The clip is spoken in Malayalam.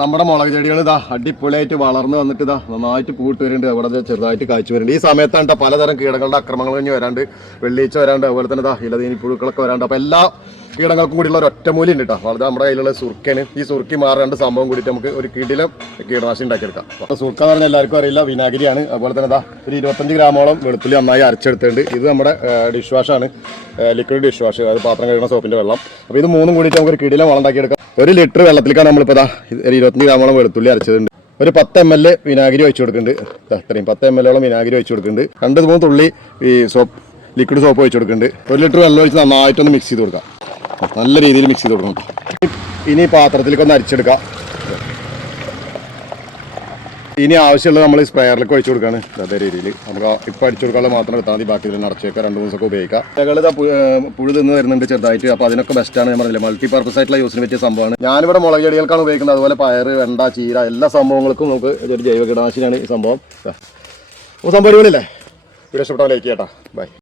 നമ്മുടെ മുളക് ചെടികൾ ഇതാ അടിപൊളിയായിട്ട് വളർന്നു വന്നിട്ട് ഇതാ നന്നായിട്ട് പൂട്ട് വരുന്നുണ്ട്. അവിടെ ചെറുതായിട്ട് കാഴ്ച വരുന്നുണ്ട്. ഈ സമയത്താണ് പലതരം കീടങ്ങളുടെ ആക്രമണങ്ങൾ കഴിഞ്ഞ് വരാണ്ട് വെള്ളിച്ച വരാണ്ട് അതുപോലെ തന്നെ ഇതാ ഇലതീനി പുഴുക്കളൊക്കെ വരാണ്ട്. അപ്പോൾ എല്ലാ കീടങ്ങൾക്കും കൂടിയുള്ള ഒരു ഒറ്റമൂലി ഉണ്ട് കേട്ടോ വളരെ നമ്മുടെ കയ്യിലുള്ള സുർക്കന് ഈ സുർക്കി മാറേണ്ട സംഭവം കൂടിയിട്ട് നമുക്ക് ഒരു കിടിലം കീടനാശിനി ഉണ്ടാക്കിയെടുക്കാം. സുർക്ക എന്ന് പറഞ്ഞാൽ എല്ലാവർക്കും അറിയില്ല വിനാഗിരിയാണ്. അതുപോലെ തന്നെ ഇതാ ഒരു ഇരുപത്തഞ്ച് ഗ്രാമോളം വെളുത്തുള്ളി നന്നായി അരച്ചെടുത്തിട്ടുണ്ട്. ഇത് നമ്മുടെ ഡിഷ് വാഷാണ് ലിക്വിഡ് ഡിഷ് വാഷ് അതായത് പാത്രം കഴുകുന്ന സോപ്പിന്റെ വെള്ളം. അപ്പോൾ ഇത് മൂന്നും കൂടിയിട്ട് നമുക്ക് ഒരു കിടിലം വളം ഉണ്ടാക്കിയെടുക്കാം. ഒരു ലിറ്റർ വെള്ളത്തിലേക്കാണ് നമ്മളിപ്പോൾ ഇതാ ഒരു ഇരുപത്തഞ്ച് ഗ്രാമോളം വെളുത്തുള്ളി അരച്ചതുണ്ട്. ഒരു പത്ത് എം എൽ വിനാഗിരി ഒഴിച്ചു കൊടുക്കുന്നുണ്ട്. അത്രയും പത്ത് എം എല്ലോളം വിനാഗിരി ഒഴിച്ചു കൊടുക്കുന്നുണ്ട്. രണ്ട് മൂന്ന് തുള്ളി ഈ സോപ്പ് ലിക്വിഡ് സോപ്പ് ഒഴിച്ചു കൊടുക്കുന്നുണ്ട്. ഒരു ലിറ്റർ വെള്ളം ഒഴിച്ച് നന്നായിട്ടൊന്ന് മിക്സ് ചെയ്ത് കൊടുക്കാം. നല്ല രീതിയിൽ മിക്സ് ചെയ്ത് കൊടുക്കണം ഇനി പാത്രത്തിലേക്ക് ഒന്ന് അരിച്ചെടുക്കാം. ഇനി ആവശ്യമുള്ളത് നമ്മൾ സ്പ്രെയറിലേക്ക് ഒഴിച്ചു കൊടുക്കുകയാണ്. അതേ രീതിയിൽ. നമുക്ക് ഇപ്പം അടിച്ചു കൊടുക്കാതെ മാത്രം എടുത്താൽ മതി. ബാക്കി ഇതിൽ നിറച്ച് വെക്കാം. രണ്ട് ദിവസമൊക്കെ ഉപയോഗിക്കാം. ഏർ പുഴു തിന്ന് വരുന്നുണ്ട് ചെറുതായിട്ട്. അപ്പോൾ അതിനൊക്കെ ബെസ്റ്റാണ് ഞാൻ പറഞ്ഞില്ല. മൾട്ടി പർപ്പസ് ആയിട്ടുള്ള യൂസിന് പറ്റിയ സംഭവമാണ്. ഞാനിവിടെ മുളക് ചെടികൾക്കാണ് ഉപയോഗിക്കുന്നത്. അതുപോലെ പയർ വെണ്ട ചീര എല്ലാ സംഭവങ്ങൾക്കും നമുക്ക് ഇതൊരു ജൈവ കീടനാശിനിയാണ് ഈ സംഭവം. സംഭവം അടിപൊളിയല്ലേ? വീഡിയോ ഇഷ്ടപ്പെട്ടാൽ ലൈക്ക് ചെയ്യട്ടാ ബൈ